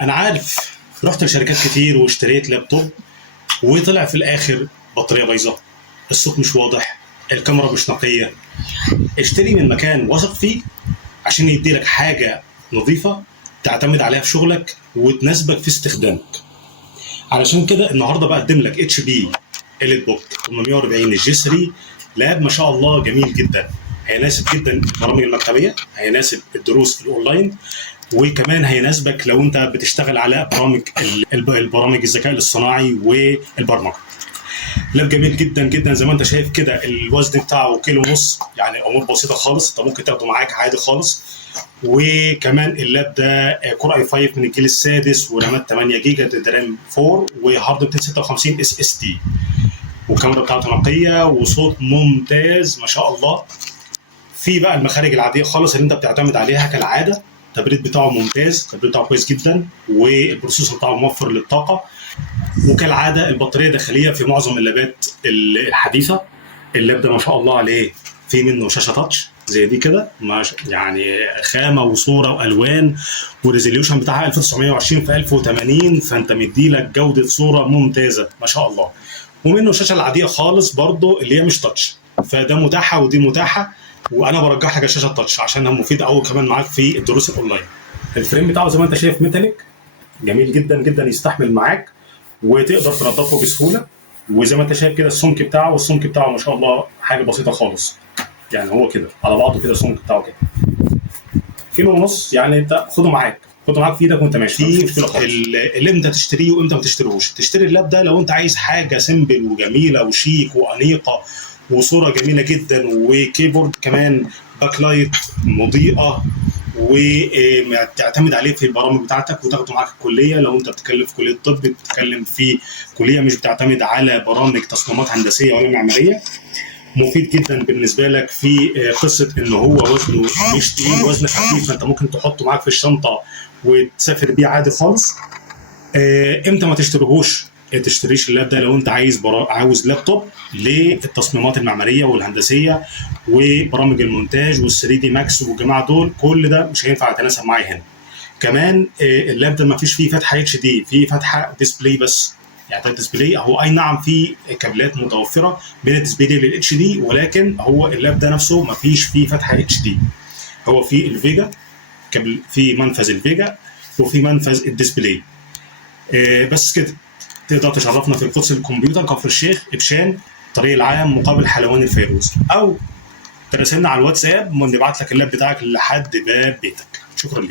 انا عارف، رحت لشركات كتير واشتريت لابتوب وطلع في الاخر بطاريه بايظه، الصوت مش واضح، الكاميرا مش نقيه. اشتري من مكان واثق فيه عشان يديلك حاجه نظيفه تعتمد عليها في شغلك وتناسبك في استخدامك. علشان كده النهارده بقدم لك اتش بي اليت بوك 840 الجي 3 لاب ما شاء الله جميل جدا. هيناسب جدا البرامج المكتبيه، هيناسب الدروس الاونلاين، وكمان هيناسبك لو انت بتشتغل على البرامج الذكاء الاصطناعي والبرمجه. لاب جميل جدا جدا زي ما انت شايف كده، الوزن بتاعه كيلو ونص، يعني امور بسيطه خالص، انت ممكن تاخده معاك عادي خالص. وكمان اللاب ده كور اي 5 من الجيل السادس، ورامات 8 جيجا رام 4، وهارد 256 اس اس دي، والكاميرا بتاعته نقيه وصوت ممتاز ما شاء الله. في بقى المخارج العاديه خالص اللي انت بتعتمد عليها كالعاده. التبريد بتاعه ممتاز، التبريد بتاعه كويس جدا، والبروسيسور بتاعه موفر للطاقه. وكالعاده البطاريه داخليه في معظم اللابات الحديثه. اللاب ده ما شاء الله عليه في منه شاشه تاتش زي دي كده، يعني خامه وصوره والوان، والريزوليوشن بتاعها 1920 في 1080، فانت مديلك جوده صوره ممتازه ما شاء الله. ومنه الشاشه العاديه خالص برضو اللي هي مش تاتش، فده متاحه ودي متاحه. وانا برجح لك الشاشه التاتش عشانها مفيد قوي كمان معاك في الدروس الاونلاين. الفريم بتاعه زي ما انت شايف ميتاليك، جميل جدا جدا، يستحمل معاك وتقدر تنضفه بسهوله. وزي ما انت شايف كده السمك بتاعه ما شاء الله حاجه بسيطه خالص، يعني هو كده على بعضه كده السمك بتاعه كده كيلو ونص، يعني انت خده معاك في ايدك وانت ماشي. اللي امتى تشتريه وامتى ما تشتريهوش؟ تشتري اللاب ده لو انت عايز حاجه سيمبل وجميله وشيك وانيقه وصوره جميله جدا، وكيبورد كمان باك لايت مضيئه، وتعتمد عليه في البرامج بتاعتك وتاخده معاك الكليه. لو انت بتتكلم في كليه طب، بتتكلم في كليه مش بتعتمد على برامج تصميمات هندسيه ولا معماريه، مفيد جدا بالنسبه لك في قصه ان هو وزنه مش تقيل، وزن خفيف، فانت ممكن تحطه معاك في الشنطه وتسافر بيه عادي خالص. امتى ما تشتريهوش؟ تشتريش اللاب ده لو انت عاوز لابتوب للتصميمات المعماريه والهندسيه وبرامج المونتاج وال3 دي ماكس والجماعه دول، كل ده مش هينفع يتناسب معايا هنا. كمان اللاب ده ما فيش فيه فتحه اتش دي، فيه فتحه ديسبلاي بس. يعني ده الديسبلاي هو اي نعم في كابلات متوفره بين الديسبلاي للاتش دي، ولكن هو اللاب ده نفسه ما فيش فيه فتحه اتش دي. هو في الفيجا كابل، في منفذ الفيجا وفي منفذ الديسبلاي. بس كده. تقدر تشرفنا في القدس الكمبيوتر كفر الشيخ ابشان طريق العام مقابل حلوان الفيروز، او تراسلنا على الواتساب ونبعت لك اللاب بتاعك لحد باب بيتك. شكرا لك.